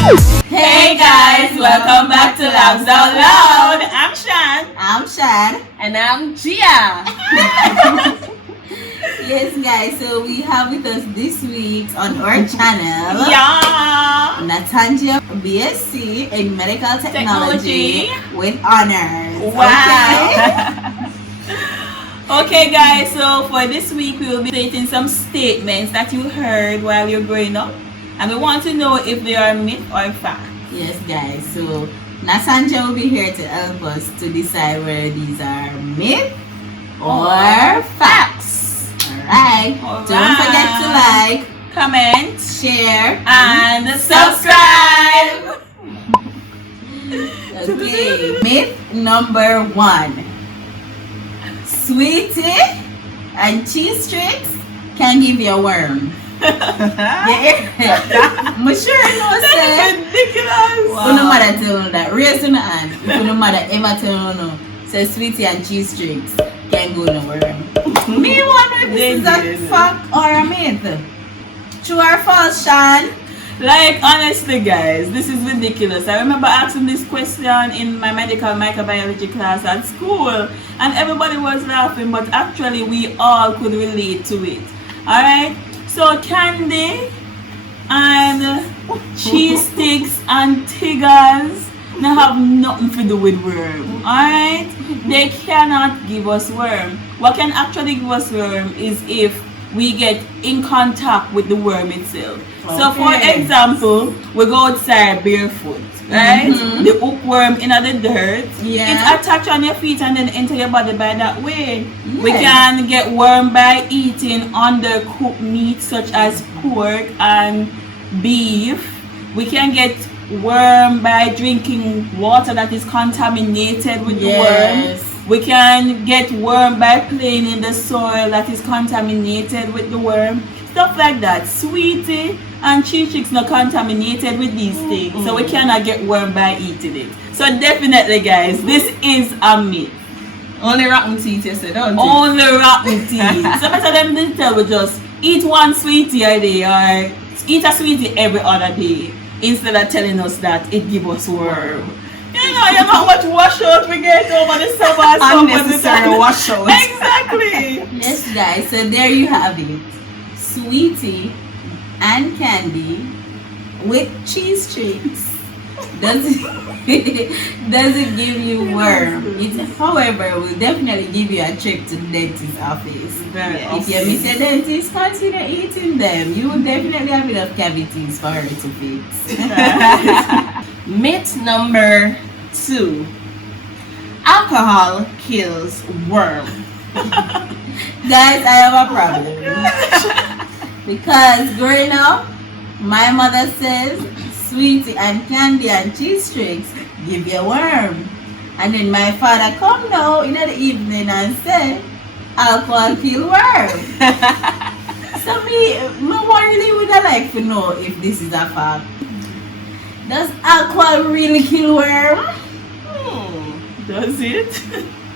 Hey guys, welcome back to Labs Out Loud. I'm Shan. I'm Shan. And I'm Gia. Yes guys, so we have with us this week on our channel Natanja BSc in Medical Technology with honors. Wow. Okay guys, so for this week we will be stating some statements that you heard while you're growing up, and we want to know if they are myth or fact. Yes guys, so Natanja will be here to help us to decide whether these are myth or facts. Alright, don't forget to like, comment, share, and subscribe. Okay, myth number 1. Sweetie and cheese tricks can give you a worm. Yeah, I'm sure you know say. Ridiculous. Wow. No matter tell you that. Raise your hand. No matter ever tell you no. Say sweetie and cheese tricks can go no worm. Me wonder if this is a fact or a myth. True or false, Shan? Like, honestly guys, this is ridiculous. I remember asking this question in my medical microbiology class at school, and everybody was laughing, but actually we all could relate to it. Alright, so candy and cheese sticks and tigers now have nothing to do with worm. Alright, they cannot give us worm. What can actually give us worm is if we get in contact with the worm itself. Okay. So for example, we go outside barefoot, right? The hookworm in the dirt, it attach on your feet and then enter your body by that way. We can get worm by eating undercooked meat such as pork and beef. We can get worm by drinking water that is contaminated with the worm. We can get worm by playing in the soil that is contaminated with the worm. Stuff like that. Sweetie and cheese tricks not contaminated with these things. So we cannot get worm by eating it. So definitely guys, this is a myth. Only rotten teeth, you said, don't you? Only rotten teeth. So better them didn't tell we just eat one sweetie a day or eat a sweetie every other day instead of telling us that it gives us worm. You know how much washout we get over the summer. Unnecessary washout. Exactly. Yes guys, so there you have it. Sweetie and candy with cheese tricks doesn't give you worm. It, however, will definitely give you a trip to the dentist's office. If you miss a dentist, consider eating them. You will definitely have enough cavities for her to fix. Myth number 2. Alcohol kills worm. Guys, I have a problem. Because growing up, my mother says sweetie and candy and cheese tricks give you a worm. And then my father come now in the evening and say alcohol kill worm. So me really would like to know if this is a fact. Does alcohol really kill worm? Does it?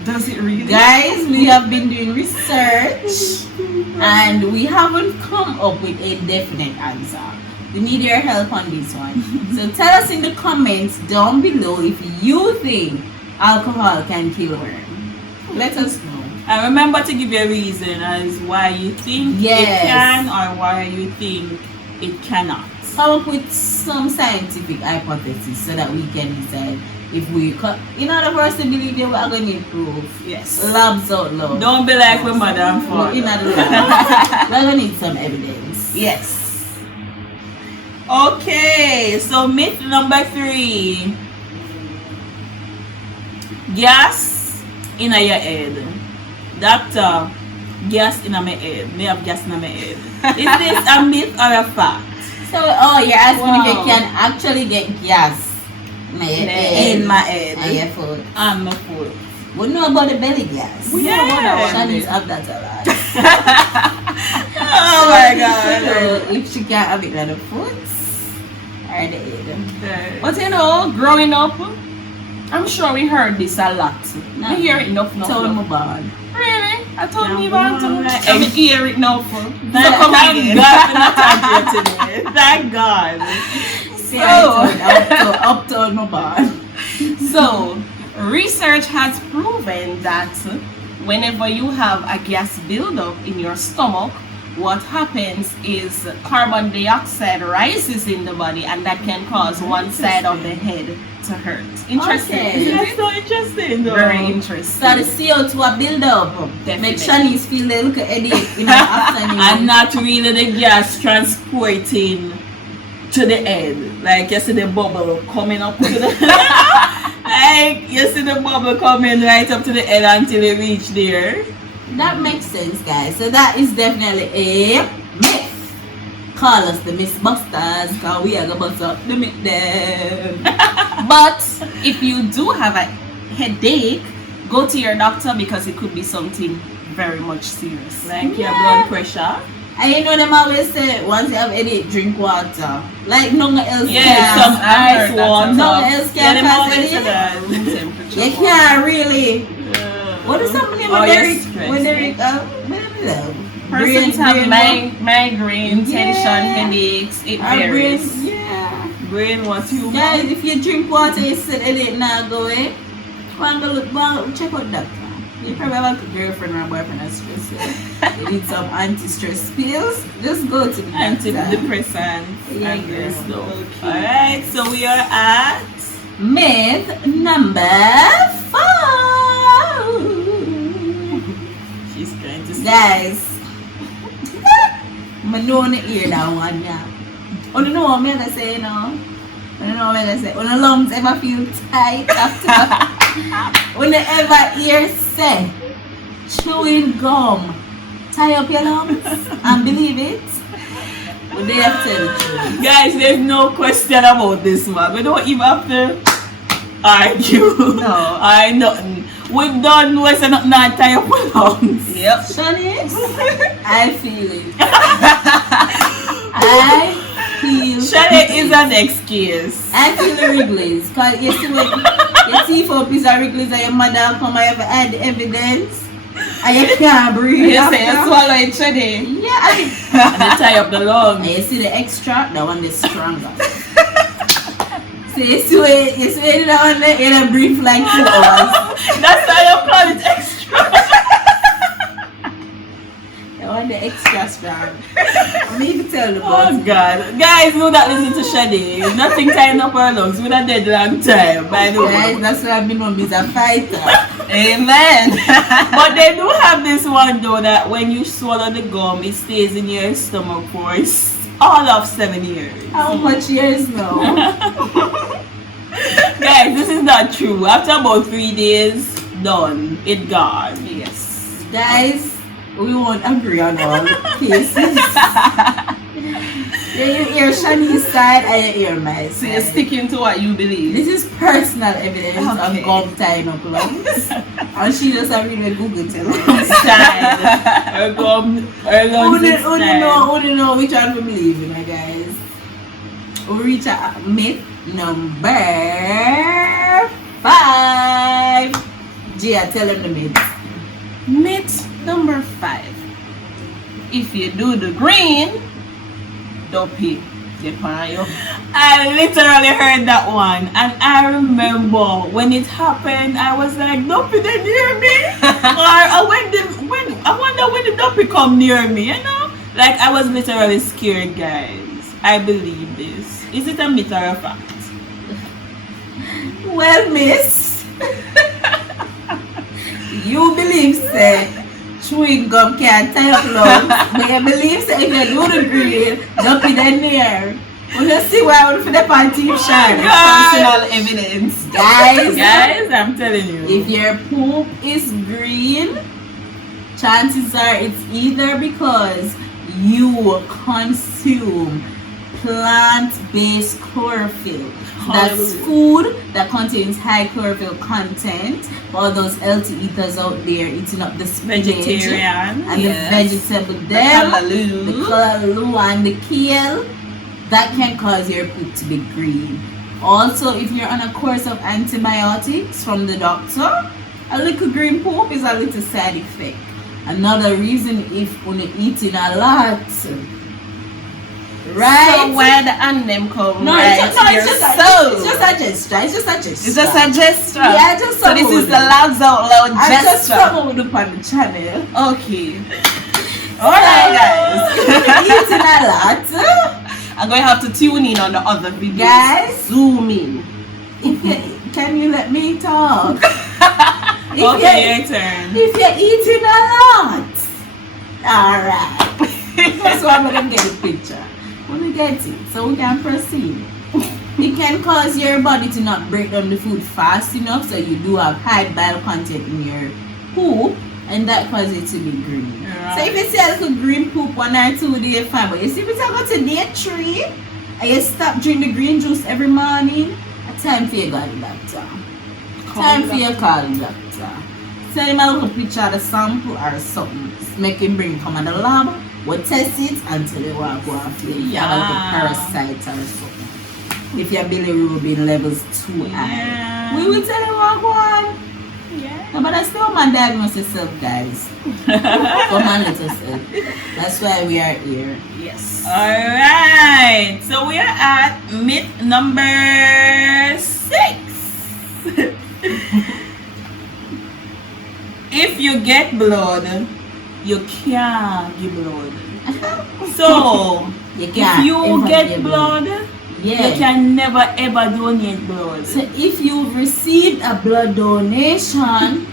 Does it really? Guys, we have been doing research and we haven't come up with a definite answer. We need your help on this one. So tell us in the comments down below if you think alcohol can kill worm. Let us know. And remember to give your reason as why you think it can or why you think it cannot. Come up with some scientific hypothesis so that we can decide if we in order for us to believe you, we are going to need proof. Yes. Labs out loud. Don't be like with mother and father. In the lab. We're going to need some evidence. Yes. Okay, so myth number 3. Gas in your head. Doctor, gas in my head. Me have gas in my head. Is this a myth or a fact? So, you're asking if you can actually get gas in my head. And your foot. And my foot. We know about the belly gas. We know about that one. Shanice have that a lot. Oh my God. So, if she can't have it on the foot or the head. But you know, growing up, I'm sure we heard this a lot. I hear it enough. Tell them about. Really? I told me about it. I hear it now. Thank God for Natanja today. Thank God. Uptown my bar. So, research has proven that whenever you have a gas buildup in your stomach, what happens is carbon dioxide rises in the body, and that can cause one side of the head to hurt. Interesting. Okay. Isn't That's it? so interesting though. Very interesting. So the CO2 a build up. Definitely. Make Shanice feel a little headache in the afternoon. And not really the gas transporting to the head. Like you see the bubble coming up to the like you see the bubble coming right up to the head until it reach there. That makes sense, guys. So that is definitely a myth. Call us the Mythbusters, because we are going to bust up the myth there. But if you do have a headache, go to your doctor, because it could be something very much serious. Like your Yeah. blood pressure. And you know them always say, once you have headache, drink water. Like nothing else Yeah, can. some I've ice heard that water. Nothing else Yeah, can them cause always say headache. that. Room temperature. You can't really. Yeah. What is something Oh, when yes, Derek? stress. When Derek? Persons have brain, migraine, tension, Yeah. headaches. It our brain, varies. yeah. Brain what you Guys, if you drink water, you said it not go away. Well, check out doctor. You probably have a girlfriend or a boyfriend that's stressed. You need some anti-stress pills. Just go to the doctor. antidepressants Yeah, and girl. this stuff. Alright, so we are at Myth number 4. she's trying to say Guys, I know I hear that one, yeah. You know what I'm going to say, you know? You know what I'm going to say? When the lungs ever feel tight after, when you ever hear say, chewing gum, tie up your lungs and believe it, but they have to tell the truth. guys, there's no question about this one. We don't even have to argue. No. I nothing. We done was not tie up with lungs. Yep. Shanice, I feel it. I feel Shade is it. an excuse. I feel the wrigglies. Because you see when your teeth up is a wrigglies and your mother come and you add the evidence and you can't breathe. You say you after. swallow it today. Yeah. And they tie up the And lungs. you see the extra, that one is stronger. So you see that one there, you don't breathe for like 2 hours. That's why you call it extra. That one the extra strong. I mean, you tell the boss. Oh God. Guys, do not listen to Shade. Nothing tying up our lungs. We're not dead long time, by the Guys, way. that's why I've been on is a fighter. Amen. But they do have this one though that when you swallow the gum, it stays in your stomach for all of 7 years. How much years now? Guys, this is not true. After about 3 days, done. It gone. Yes. Guys, we won't agree on all cases. You hear Shani's side and you hear my So you're side. sticking to what you believe. This is personal evidence Okay. of gum tying up lungs. And she just a read a Google tell us. Side. Her gum, her lungs is Who side. know which one we believe in, guys. We reach a myth number 5. Gia, tell them the myth. Myth number 5. If you do the green, dopey. Depayo. I literally heard that one, and I remember when it happened, I was like, "Duppy, they near me," or when I wonder when the Duppy come near me, you know? Like I was literally scared, guys. I believe this. Is it a myth or a fact? Well, miss, you believe, say, chewing gum can't tie up lungs, but you believe, say, if you do the green, don't be there near. We just see why I would for the panty shine. Personal evidence. Guys, I'm telling you. if your poop is green, chances are it's either because you consume plant-based chlorophyll. That's Hallelujah. food that contains high chlorophyll content. All those healthy eaters out there eating up the spinach Vegetarian. and Yes. the vegetable The them, the callaloo. callaloo and the kale, that can cause your poop to be green. Also, if you're on a course of antibiotics from the doctor, a little green poop is a little side effect. Another reason, if you're eating a lot Right? So where the and them come, No, right? it's just a gesture. It's just a gesture. It's just a gesture. Yeah, just so this is the Lads Out Loud I just gesture. promote up on the channel. Okay. Alright, guys. Eating a lot. I'm going to have to tune in on the other videos. Guys. Zoom in. Can you let me talk? Okay, your turn. If you're eating a lot. Alright. That's why I'm going to get the picture. When we get it, so we can proceed. It can cause your body to not break down the food fast enough, so you do have high bile content in your poop, and that causes it to be green. Right. So if you see a little green poop 1 or 2 days, fine. But you see if you go to day 3 and you stop drinking the green juice every morning, it's time for you to go to the doctor. Time for you to call the doctor. Send him a little picture of the sample or something. Make him bring come at the lab. We'll test it until they want to go after you. You have a little parasite or something. If your bilirubin levels too high, we will tell you what go on. Yeah. No, but I still man diagnose yourself, guys. Come and let us help. That's why we are here. Yes. Alright. So we are at myth number 6. If you get blood, you can't give blood. So if you get blood, you can never ever donate blood. So if you've received a blood donation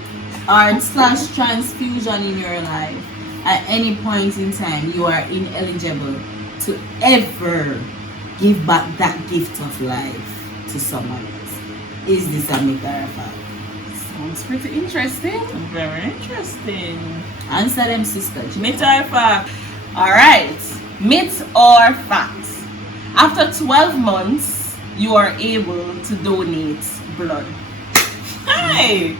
or / transfusion in your life at any point in time, you are ineligible to ever give back that gift of life to someone else. Is this a myth or a fact? Sounds pretty interesting. Very interesting. Answer them, sister. Myth or fact? Alright. Myth or fact? After 12 months, you are able to donate blood. Hi.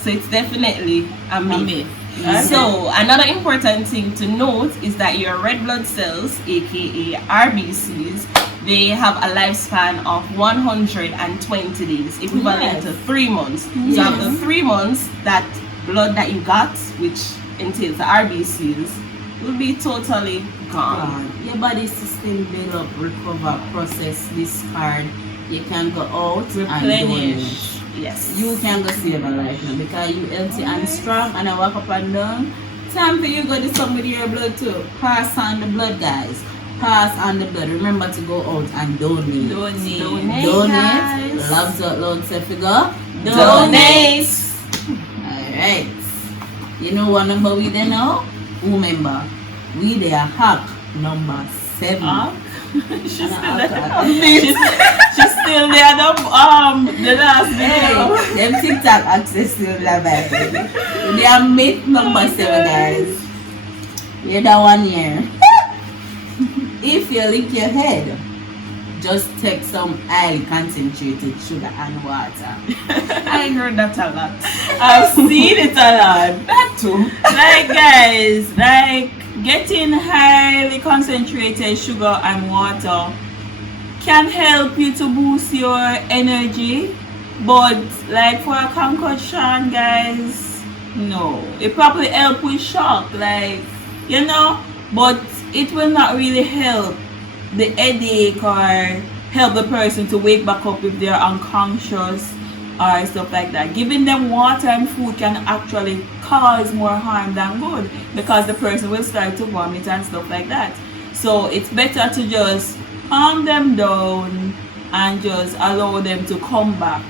So it's definitely a myth. Okay. So another important thing to note is that your red blood cells, aka RBCs, they have a lifespan of 120 days, equivalent to 3 months. So after 3 months, that blood that you got, which entails the RBCs, will be totally gone. Your body system build up, recover, process, discard. You can go out and donate. Yes. You can go save a life now because you healthy and strong and I walk up and down. Time for you to go do something with your blood too. Pass on the blood, guys. Pass on the blood. Remember to go out and donate. Donate. Guys. Loves out loud, so if you go, Donate. Alright. You know what number we there now? Remember, we there hack number 7. She's still there. She's still there. The last video. Them TikTok access still live. They are myth number 7, guys. You're the one here. If you lick your head, just take some highly concentrated sugar and water. I heard that a lot. I've seen it a lot. That too. Like guys, like getting highly concentrated sugar and water can help you to boost your energy, but like for a concussion, guys, no. It probably help with shock, like, you know, but it will not really help the headache or help the person to wake back up if they're unconscious or stuff like that. Giving them water and food can actually cause more harm than good because the person will start to vomit and stuff like that. So it's better to just calm them down and just allow them to come back,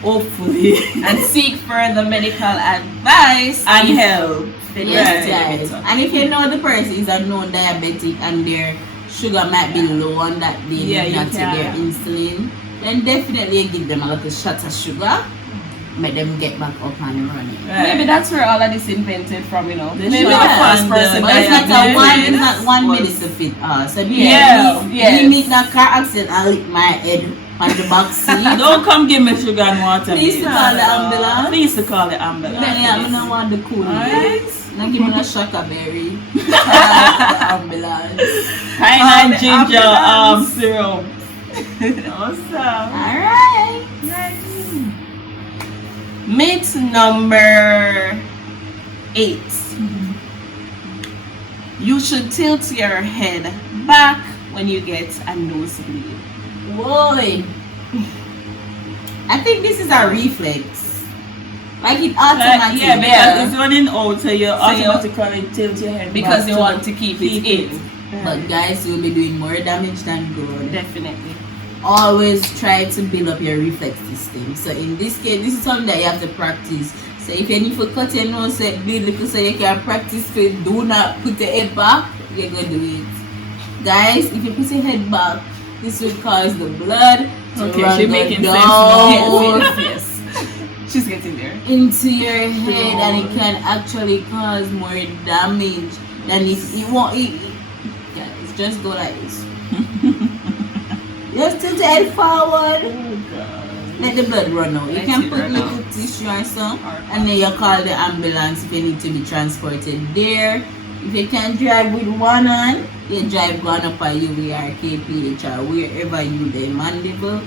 hopefully, And seek further medical advice and help. Yes, guys. And if you know the person is a known diabetic and their sugar might be low on that day, Yeah, not you to their can. insulin, then definitely give them a little shot of sugar, make them get back up and running. Maybe that's where all of this invented from, you know. The Maybe the sugar first and person the- But it's diabetes not one was- minute to fit us. So Yeah, me yes. meet in a car accident and lick my head on the back seat. Don't come give me sugar and water. Please please. call the ambulance. Please to call the ambulance. I don't want the cool. Alright. Now give me a shakaberry. Ambulance. Pine Call and the ginger ambulance. syrup. Awesome. Alright. Myth number 8. You should tilt your head back when you get a nosebleed. Boy, I think this is a reflex. Like it automatically. Yeah, because Yeah. it's running out, so you you- automatically tilt your head Because back you to want to keep it in. But guys, you'll be doing more damage than good. Definitely. Always try to build up your reflex system. So in this case, this is something that you have to practice. So if you need to cut your nose, bleed little, so you can practice to do not put your head back, you're gonna do it. Guys, if you put your head back, this will cause the blood to Okay, run she's making sense down now. Yes. She's getting there. into your head, and it can actually cause more damage than if it won't. Guys, just go like this. Just tilt your head forward. Let the blood run out. You Let can it put run little out. tissue or something, and then you call the ambulance if you need to be transported there. If you can drive with one hand, you drive going up at UVR, KPH, or wherever you the Mandeville.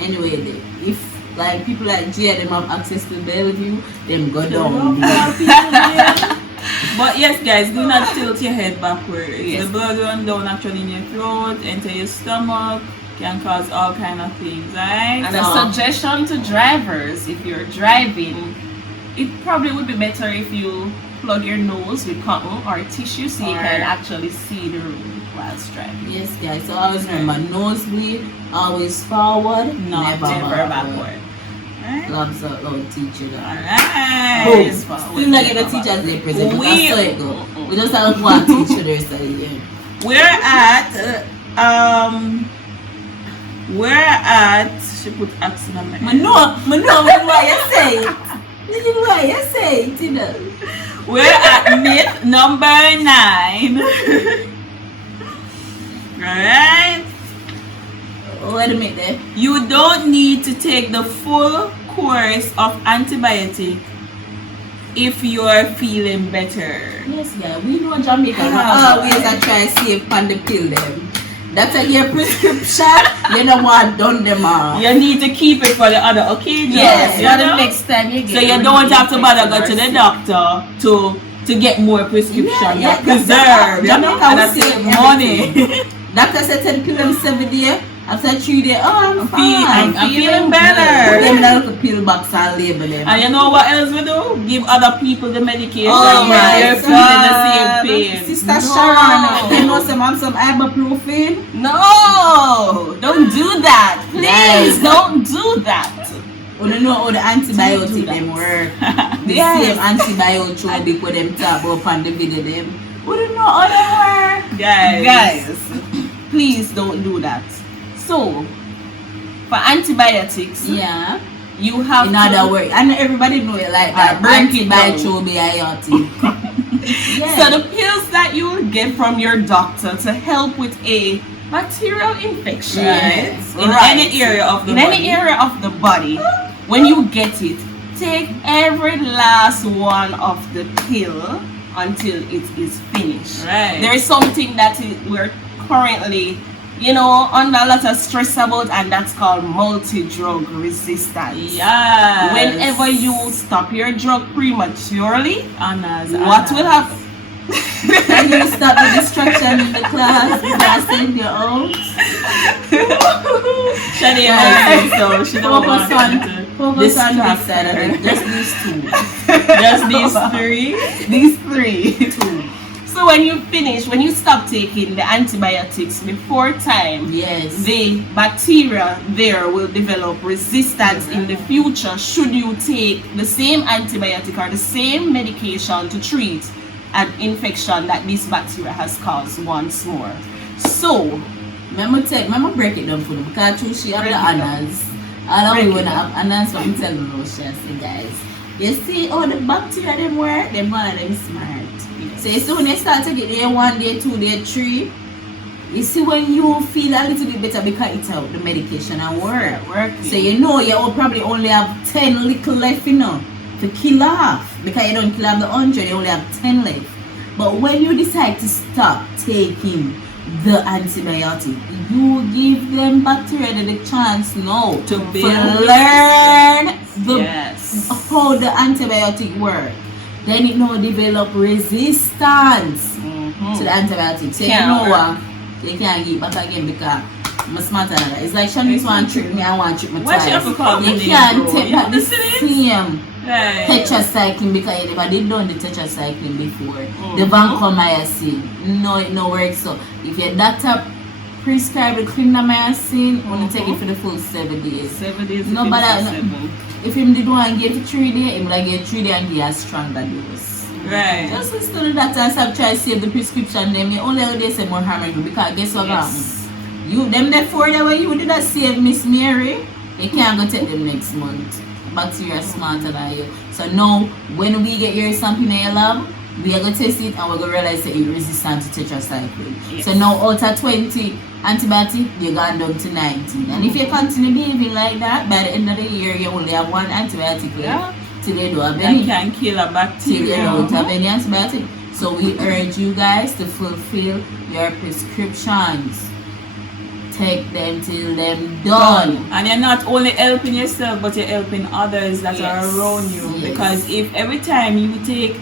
Anyway, if like people like Gia, them have access to Bellevue, them go down. But yes, guys, do not tilt your head backwards. Yes. The blood run down actually in your throat, enter your stomach, can cause all kind of things, right? And a suggestion to drivers, if you're driving, it probably would be better if you plug your nose with cotton or tissue so you Or- can actually see the road whilst driving. Yes, guys. So always remember, nosebleed, always forward, Not never backward. backward. Right? Loves a Lord teacher. Alright. Boom. forward, Still not get never the teachers they present. We- That's how it go. We just have one teacher there studying. We're at she put X in my I know why you say it. This is why you say it, you know. We're at myth number 9. Alright. Wait a minute there. You don't need to take the full course of antibiotic if you're feeling better. Yes, yeah, we know Jamaican. We always a try save on the pill them. That's a your prescription. You know what? Done them all. You need to keep it for the other occasions. Yes, you for know? the next time you get So you don't have to bother go to the doctor to get more prescription. Yeah, You preserve, you know, Jamaica and will I save save money. Doctor said 10 pill them 7 days. After 3 days, oh, I'm fine. I'm feeling Put better. them in a little pill box and label them. And you know what else we do? Give other people the medication Oh when my they're feeling the same pain. Sister No. Sharon, you know some have some ibuprofen. No, don't do that. Please Yes. don't do that. You don't know how the Do antibiotic that. them work. The Yes. same antibiotic with them talk about on the video them. We don't know how they work. Guys, please don't do that. So, for antibiotics, Yeah. you have In to other words, and everybody know it like that. break it down. Antibiotic. So the pills that you will get from your doctor to help with a bacterial infection, Yes. In right, any area of the in body. any area of the body, when you get it, take every last one of the pill until it is finished. Right. There is something that we're currently, under a lot of stress about, and that's called multidrug resistance. Yes. Whenever you stop your drug prematurely, Anna's, what will happen? And you stop the distraction in the class because send you out. Shadi Guys, so she don't want Focus on to this distract side of her. it. Just these two. Just these 3. These 3. So when you stop taking the antibiotics before time, Yes. the bacteria there will develop resistance in the future should you take the same antibiotic or the same medication to treat an infection that this bacteria has caused once more. So, Remember break it down for them because true she have Break the it down. honors. I Break don't it want to down. have honors from telling you, say guys. You see how the bacteria them work, them one of them smart. So you see when they start to get day 1, day 2, day 3, you see when you feel a little bit better because it's out the medication and work. So you know you will probably only have 10 little left, to kill off. Because you don't kill off the 100, you only have 10 left. But when you decide to stop taking the antibiotic, you give them bacteria the chance now To to build learn Yes. how the antibiotic work. Then it now develop resistance. to the antibiotics. So you Can't know work. what? You can't get back again because I'm smarter than that. It's like Shanice want to trick me and want to trick me Why she have to twice. call me You name, can't bro? take You back the listening? same Right. tetracycline because you never did done the tetracycline before. The vancomycin. No, it no works. So if your doctor prescribe the clindamycin, only take it for the full 7 days. 7 days. No, to but finish I- the 7. If him did one give it 3 days, him like get 3 days and give a stronger dose. Right. Just listen to the doctor and stop trying to save the prescription. Them you only how they say more harm you because guess what happens? Yes. You them there 4 days when you did that save Miss Mary, you can't go take them next month. Bacteria smarter than you. So now when we get your sample in your lab, we are gonna test it and we're gonna realize that you're resistant to tetracycline. Yes. So now out of 20 antibiotic, you're gone down to 19. And if you continue behaving like that, by the end of the year you only have 1 antibiotic left. Yeah. Till you don't have That any. can kill a Till you bacteria. don't have any antibiotic. So we urge you guys to fulfill your prescriptions. Take them till them done. And you're not only helping yourself, but you're helping others that Yes. are around you. Yes. Because if every time you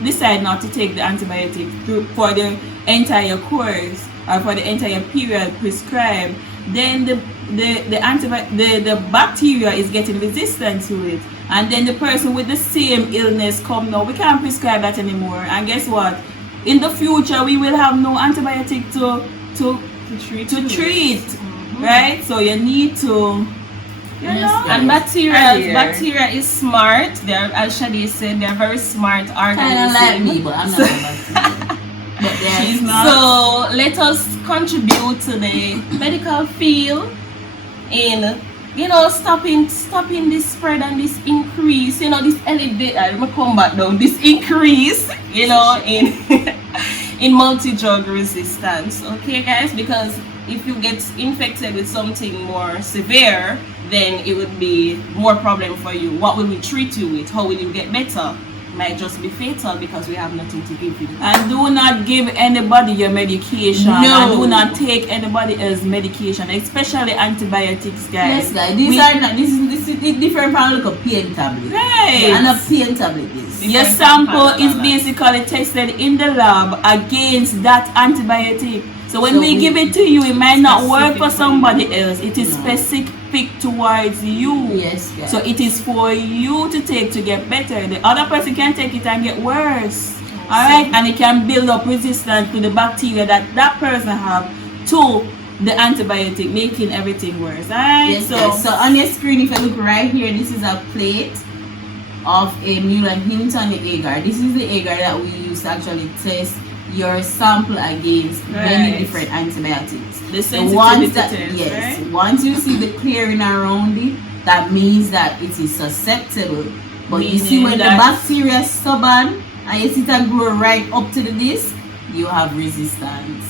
decide not to take the antibiotic for the entire course or for the entire period prescribed, then the bacteria is getting resistant to it. And then the person with the same illness come now, we can't prescribe that anymore. And guess what? In the future, we will have no antibiotic to treat. Right? So you need to, you Yes, know, guys. And Earlier. bacteria is smart. They're, as Shadi said, they're very smart Kind of organism. like me, but I'm not a bacteria. But She's they're not. So let us contribute to the medical field in, you know, stopping this spread and this increase, you know, this elevate. I'm gonna come back down. This increase, you know, in in multi-drug resistance. Okay, guys, because if you get infected with something more severe, then it would be more problem for you. What will we treat you with? How will you get better? Might just be fatal because we have nothing to give you. And do not give anybody your medication. No. And do not take anybody else's medication, especially antibiotics, yes, guys. guys. These We- are not. This is different from like a pain tablet. Right. And a pain tablet is. Your sample is basically tested in the lab against that antibiotic. So when So we we- give it to you, it might not work for Specific for somebody else. It is No. specific towards you. Yes, guys. So it is for you to take to get better. The other person can take it and get worse. Alright? And it can build up resistance to the bacteria that that person have to the antibiotic, making everything worse. Alright? Yes, guys. So on your screen, if you look right here, this is a plate of a mule and Hinton agar. This is the agar that we use to actually test your sample against many Right. different antibiotics. The The ones sensitivity that test, yes, right? once you see the clearing around it, that means that it is susceptible. But you see Meaning when the that- bacteria is stubborn and you sit and grow right up to the disc, you have resistance.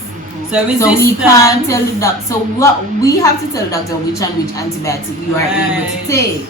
So So we resistance. can't tell the doctor. So what we have to tell the doctor which and which antibiotic you are able to Right. take,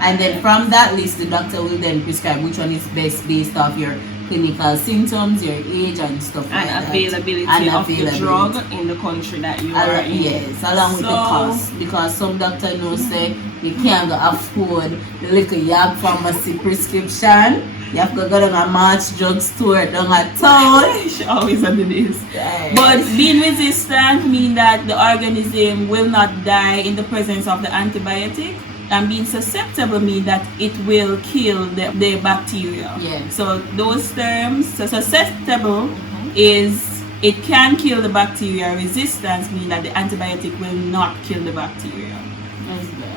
and then from that list, the doctor will then prescribe which one is best based off your clinical symptoms, your age, and stuff And like availability that. And of the availability. drug in the country that you are in. Yes, along with the So- cost, because some doctor knows say you can't go afford the little Yab pharmacy prescription. You have to go down a March drugstore down a town. She always under this. Right. But being resistant means that the organism will not die in the presence of the antibiotic, and being susceptible means that it will kill the bacteria. Yeah. So those terms, so susceptible is it can kill the bacteria. Resistance means that the antibiotic will not kill the bacteria.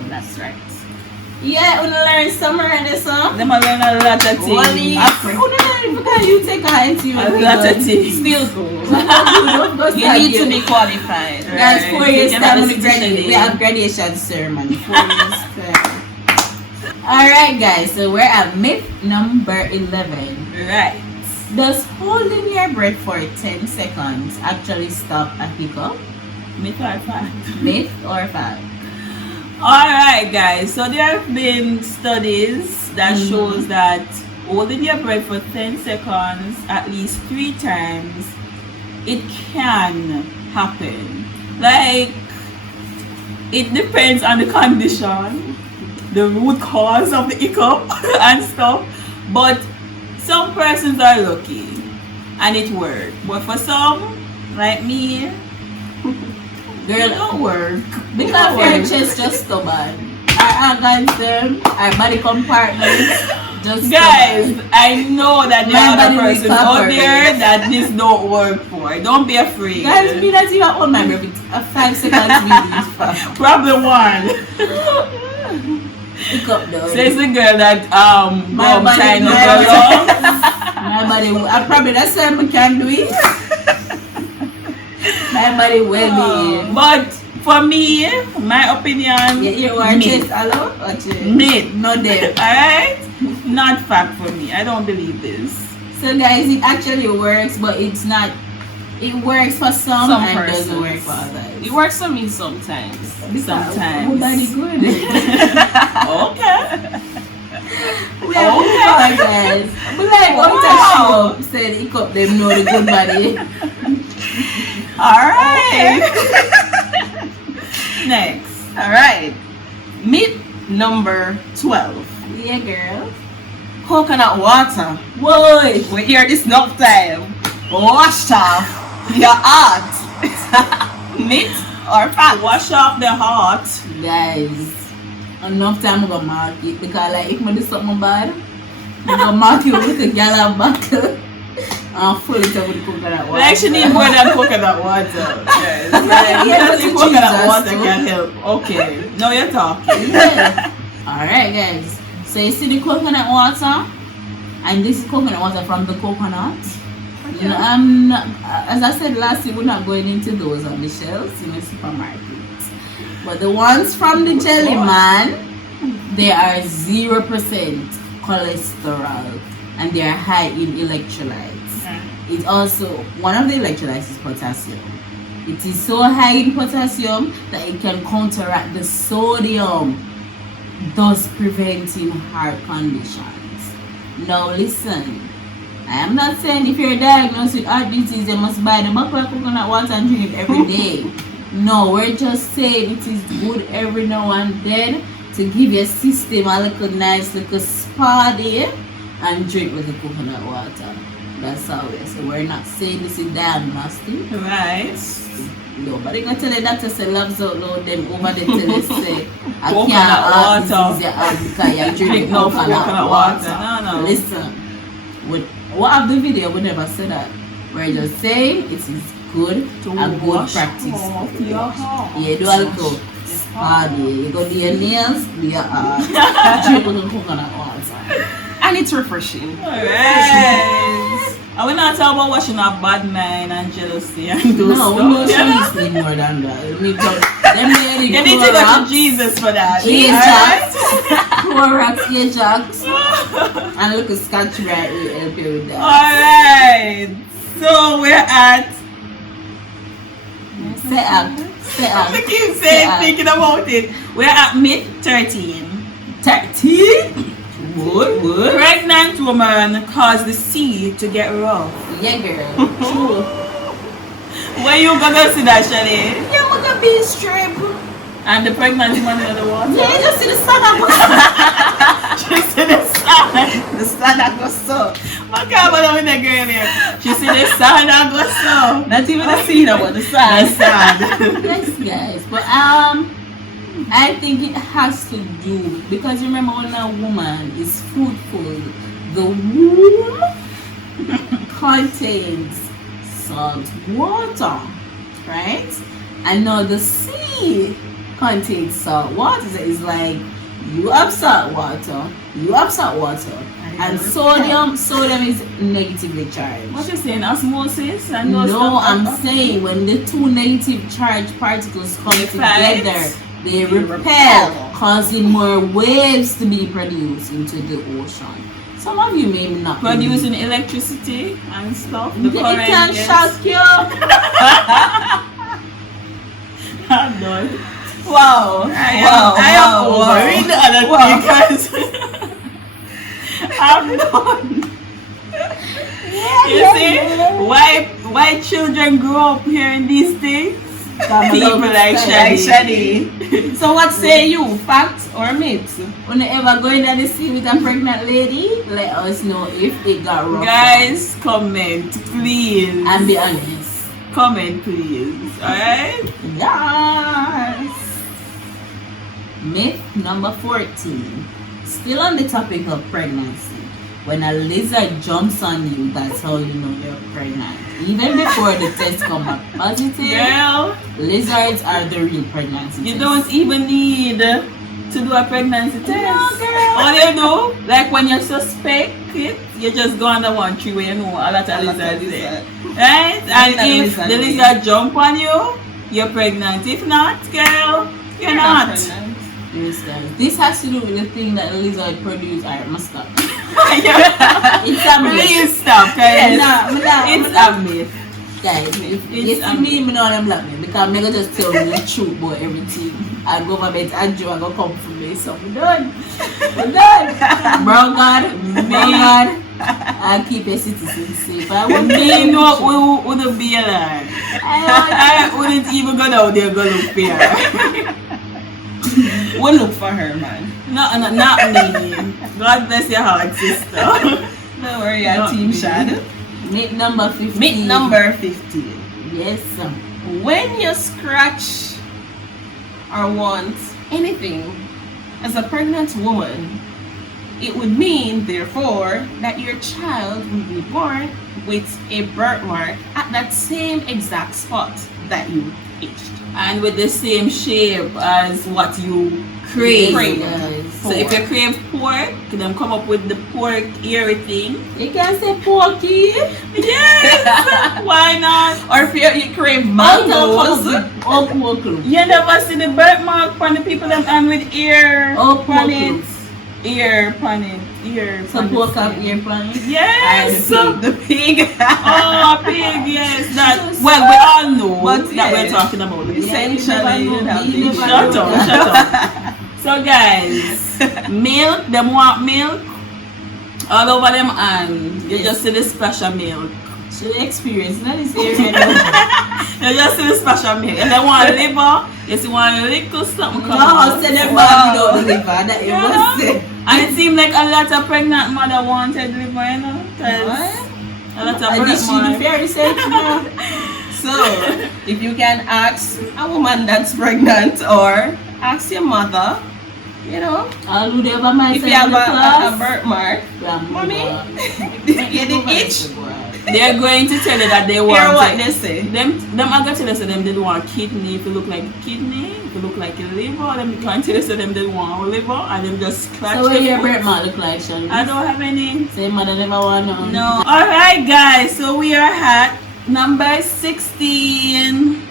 That's right. Yeah, we learn summer and this song. Them are learn a lot of things. Because you take her into your A lot of things. Still cool. You You need to be qualified. Guys, 4 years You time cannot we be graduate. teaching We it. have graduation ceremony. 4 years time. Alright guys, so we're at myth number 11. Right. Does holding your breath for 10 seconds actually stop a hiccup? Myth or fact? Myth or fact? Alright guys, so there have been studies that shows that holding your breath for 10 seconds at least 3 times, it can happen. Like, it depends on the condition, the root cause of the hiccup and stuff, but some persons are lucky and it works, but for some Like me, Girl, don't work. because your chest just stubborn. Our organs them, our body compartments just Guys, stubborn. I know that there My are other body persons out recovered. there that this don't work for. Don't be afraid. Guys, me not even on my breath. A 5 seconds relief. Probably one. Pick up though. Says the girl that My body trying to never- go along. My body, I probably that's why I can do it. My body will be. But for me, my opinion, You are myth. chest alone? Watch it. Myth. Not there. Alright? Not fact for me. I don't believe this. So guys, it actually works, but it's not. It works for some and persons. doesn't work for others. It works for me sometimes. Sometimes. Oh, body good. Okay. We have okay. Guys. But like what Wow. show said it up them know the good body. Alright. Next. Alright. Myth number 12. Yeah, girl. Coconut water. Boy. We hear this enough time. Washed off your heart. Myth or fact? Wash off the heart. Guys, enough time I'm gonna mark it because like if I do something bad, I'm gonna mark it with a gallon buckle and full it up with coconut water. Like she need more than coconut water. Guys. Like, Yeah, just but coconut Jesus, water too. can help. Okay. Now you're talking. Yeah. Alright guys. So you see the coconut water? And this is coconut water from the coconut. You know, I'm not, as I said last week, we're not going into those on the shelves in the supermarket. But the ones from the Jelly Man, they are 0% cholesterol and they are high in electrolytes. It also, one of the electrolytes is potassium. It is so high in potassium that it can counteract the sodium, thus preventing heart conditions. Now listen, I am not saying if you're diagnosed with heart disease, you must buy the bottle of coconut water and drink it every day. No, we're just saying it is good every now and then to give your system a little nice little spa day and drink with the coconut water. That's how we are. So we're not saying this is diagnostic. Right. Nobody gonna tell the doctor say loves out loud them over the tell they say I Coconut can't heart water. disease you have because you drink Drink no coconut water. No, no. Listen, what of the video we never said that. We're just saying it is good To and good wash practice. off your heart. Yeah, do a little spa day. You go do your nails, do your heart, drink with the coconut water. And it's refreshing. Alright. And we're not talking about washing off bad mind and jealousy and those No, we stuff. know You know? she need more than that. You need to You need to go to Jesus for that. Clorox, Ajax, and look at Scotch Brite will help you with that. Alright. So we're at Set up. I keep saying thinking about it. We're at myth 13. 13? What? Pregnant woman cause the sea to get rough. Yeah, girl. True. Where you gonna see that, Shani? Yeah, we're gonna be strip. And the pregnant woman in the water. Yeah, you just see the sun up. She see the sun. The sun that goes so. What kind of with the girl here? She see the sun and go so. Not even the scene about the sun. The sun. Yes, guys. But I think it has to do because remember when a woman is fruitful, the womb contains salt water, right? And now the sea contains salt water. So it's like you have salt water, and sodium is negatively charged. What you saying? Osmosis and No, those stuff? I'm saying when the two negative charged particles come Fight. together, they repel, causing more waves to be produced into the ocean. Some of you may not producing electricity and stuff. The it current can gets- shock you. I'm done. Wow. I am over. Read the other thing because I'm done. You see why children grow up hearing these things? People like Shani. So what say you? Fact or myth? When you ever go into the sea with a pregnant lady, let us know if it got rough. Guys, comment please. And be honest. comment, please. Alright? Yes. Myth number 14. Still on the topic of pregnancy. When a lizard jumps on you, that's how you know you're pregnant. Even before the test comes back positive, Girl, lizards are the real pregnancy you test. don't even need to do a pregnancy test. No, girl. All you do, like when you suspect it, you just go on the one tree where you know a lot of lizards there. Right? And if the lizard jump on you, you're pregnant. If not, girl, you're not. pregnant. This has to do with the thing that the lizard produce. Alright, must stop. It's a myth. Please stop, guys. It's a myth. Guys, if you see me, I know them like me because I'm gonna just tell you the truth about everything. And government and Joe are gonna come for me, so we're done. We're done. Brown God, and keep your citizens safe. I wouldn't Me know we wouldn't be alive. I wouldn't even go down there and go look for her. We'll look for her, man. Not me. God bless your heart, sister. Don't worry, our Not team me. Shad. Myth number 15. Myth number 15. Yes, sir. When you scratch or want anything as a pregnant woman, it would mean, therefore, that your child will be born with a birthmark at that same exact spot that you itched. And with the same shape as what you crave. Yes. So if you crave pork, then come up with the pork ear thing. You can say porky. Yes! Why not? Or if you crave mangoes, Oh, pork. You never see the birthmark on the people that and with ear Oh, on pork. it. Ear on it. Ear So on pork it. have ear planet. Yes! the pig. Oh, pig, yes. That, well, we all know But that we're yes. talking about the pig. Essentially, you have You the never Shut up, shut up. So guys, milk, them want milk all over them and you just see the splash of milk. So the experience, not this area. No, You just see the splash of milk. And they want liver, you see one little something come out. say them Wow. bad without the liver. That you Yeah. must say. And it seemed like a lot of pregnant mother wanted liver, you know? 'Cause a lot of I did she do birth fair research now? So, if you can ask a woman that's pregnant or ask your mother, you know, I'll do the over my if you have a birthmark, Mommy? you did itch? They're going to tell you that they Hear want what it. they say. Them are going to tell you so them they want kidney. If you look like a kidney, if you look like a liver, them can tell you so them they want a liver and them just scratch So what the your foot. birthmark look like, Shani? I don't have any. Say mother never want none. No. Alright guys, so we are at number 16.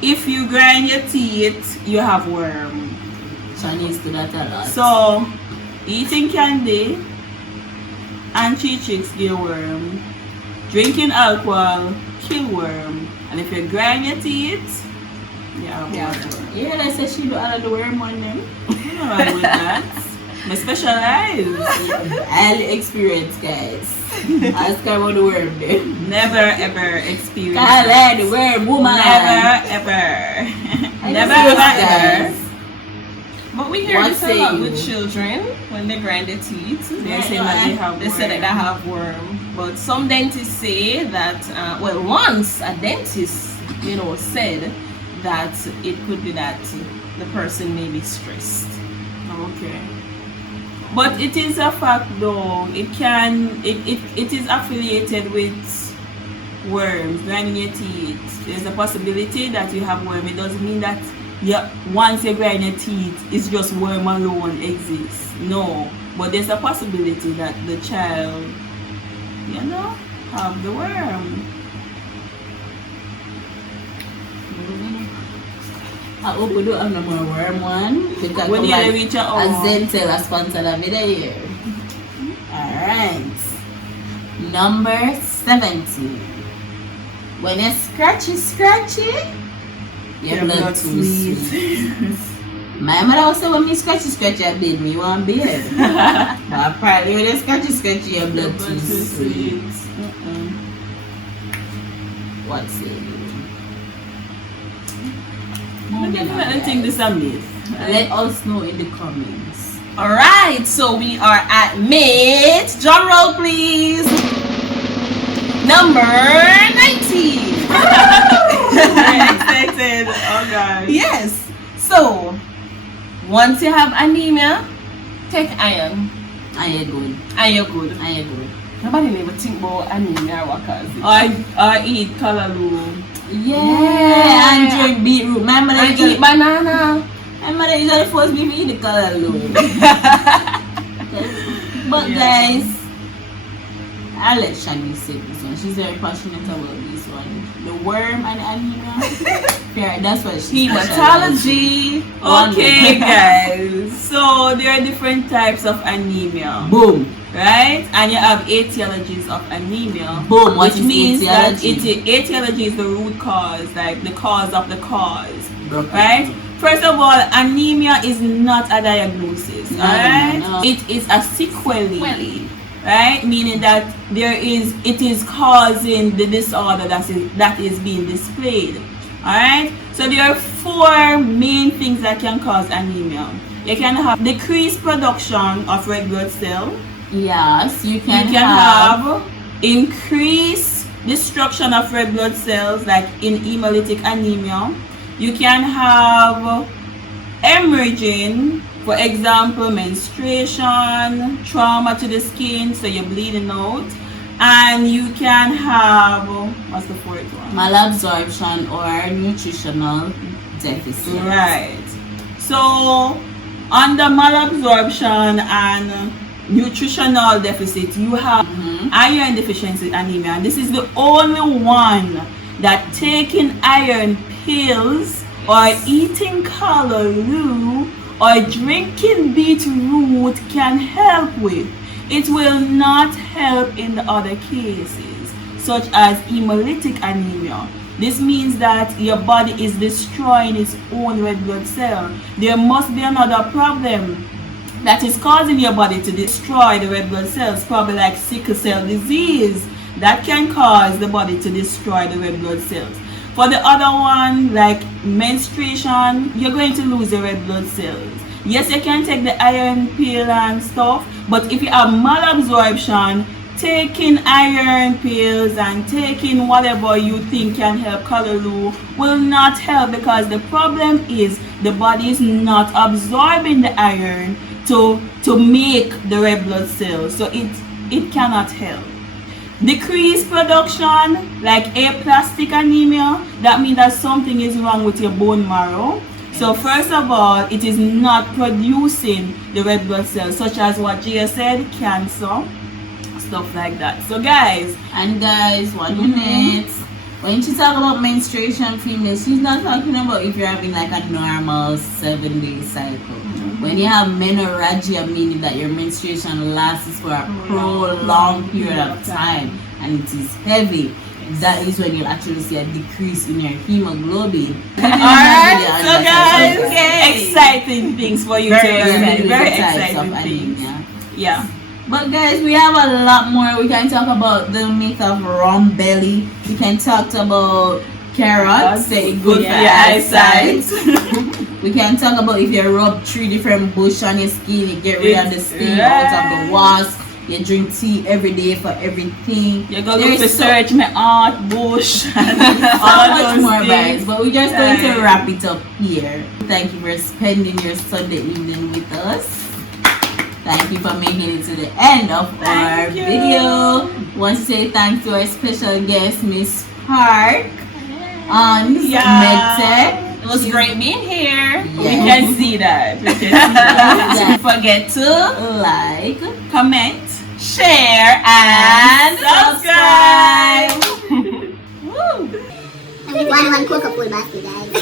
If you grind your teeth, you have worm. Chinese do that a lot. So eating candy and cheat tricks give worm. Drinking alcohol kill worm. And if you grind your teeth, you have worm. Yeah, like say she do all of the worm on them. Nothing wrong with that. I specialize. I'll experience, guys. Ask her about the worm then. Never ever experience. Call that. her the worm woman. Never ever. I Never just ever guys. ever. But we hear What this a say lot you? with children when they grind their teeth. They say that they have They say that they have worm. But some dentists say that, well, once a dentist, you know, said that it could be that the person may be stressed. Okay. But it is a fact though. It is affiliated with worms, grinding your teeth. There's a possibility that you have worm. It doesn't mean that once you grind your teeth, it's just worm alone exists. No. But there's a possibility that the child, you know, have the worm. I hope we don't have no more worm one. Because When come you back reach your as own. Zentel has sponsored a video here. Alright. Number 70. When you scratchy, your blood too sweet. My mother also when me scratchy, I did me one beer. But apparently when you scratchy, your blood too sweet. What's it? I definitely think this is a myth. Let us know in the comments. Alright, so we are at myth. Drum roll, please. Number 19. Very excited. Oh gosh. Yes. So, once you have anemia, take iron. And you're good. And you're good. And you're good. Nobody never think about anemia or what cause it. Or eat callaloo. Yeah, and drink beetroot. My mother And usually, eat banana. my mother usually force me to eat the callaloo. But Yeah. guys, I'll let Shaggy say this one. She's very passionate about this one. The worm and anemia. Yeah, that's what she's Hematology. Okay, guys. So there are different types of anemia, Boom. right? And you have etiologies of anemia. Boom. What Which is means that etiology? etiology is the root cause, like the cause of the cause, Okay. right? First of all, anemia is not a diagnosis, No, alright? no. It is a sequelae, right? Meaning that it is causing the disorder that is being displayed, alright? So there are 4 main things that can cause anemia. You can have decreased production of red blood cell. Yes, you You can, can have increased destruction of red blood cells, like in hemolytic anemia. You can have hemorrhaging, for example, menstruation, trauma to the skin, so you're bleeding out. And you can have, what's the 4th one? malabsorption or nutritional deficit. Right. So, under malabsorption and nutritional deficit, you have iron deficiency anemia. And this is the only one that taking iron pills or eating callaloo or drinking beetroot can help with. It will not help in the other cases, such as hemolytic anemia. This means that your body is destroying its own red blood cell. There must be another problem that is causing your body to destroy the red blood cells, probably like sickle cell disease, that can cause the body to destroy the red blood cells. For the other one, like menstruation, you're going to lose the red blood cells. Yes, you can take the iron pill and stuff, but if you have malabsorption, taking iron pills and taking whatever you think can help callaloo will not help, because the problem is the body is not absorbing the iron to make the red blood cells, so it cannot help. Decreased production, like aplastic anemia, that means that something is wrong with your bone marrow. So first of all, it is not producing the red blood cells, such as what Gia said, cancer, stuff like that. So guys, And guys, 1 minute. When she talk about menstruation females, she's not talking about if you're having like a normal 7-day cycle. When you have menorrhagia, meaning that your menstruation lasts for a prolonged period of time and it is heavy, that is when you'll actually see a decrease in your hemoglobin. alright, so guys, Okay. exciting things for you to learn. Very types of exciting things. anemia. Yeah. But guys, we have a lot more. We can talk about the myth of rum belly. We can talk about carrots, say good for your eyesight. We can talk about if you rub 3 different bush on your skin, you get rid of the sting out of the wasp. You drink tea every day for everything. You go look for search my art bush and so all much those more things. guys, but we're just going to Right. wrap it up here. Thank you for spending your Sunday evening with us. Thank you for making it to the end of our Thank you. video. Want to say thanks to our special guest, Miss Park on MedTech. It was great being here. We Yes. can see that. We can see that. Don't forget to Like, Comment, share and subscribe. Woo! And we want one Coca-Cola basket, guys.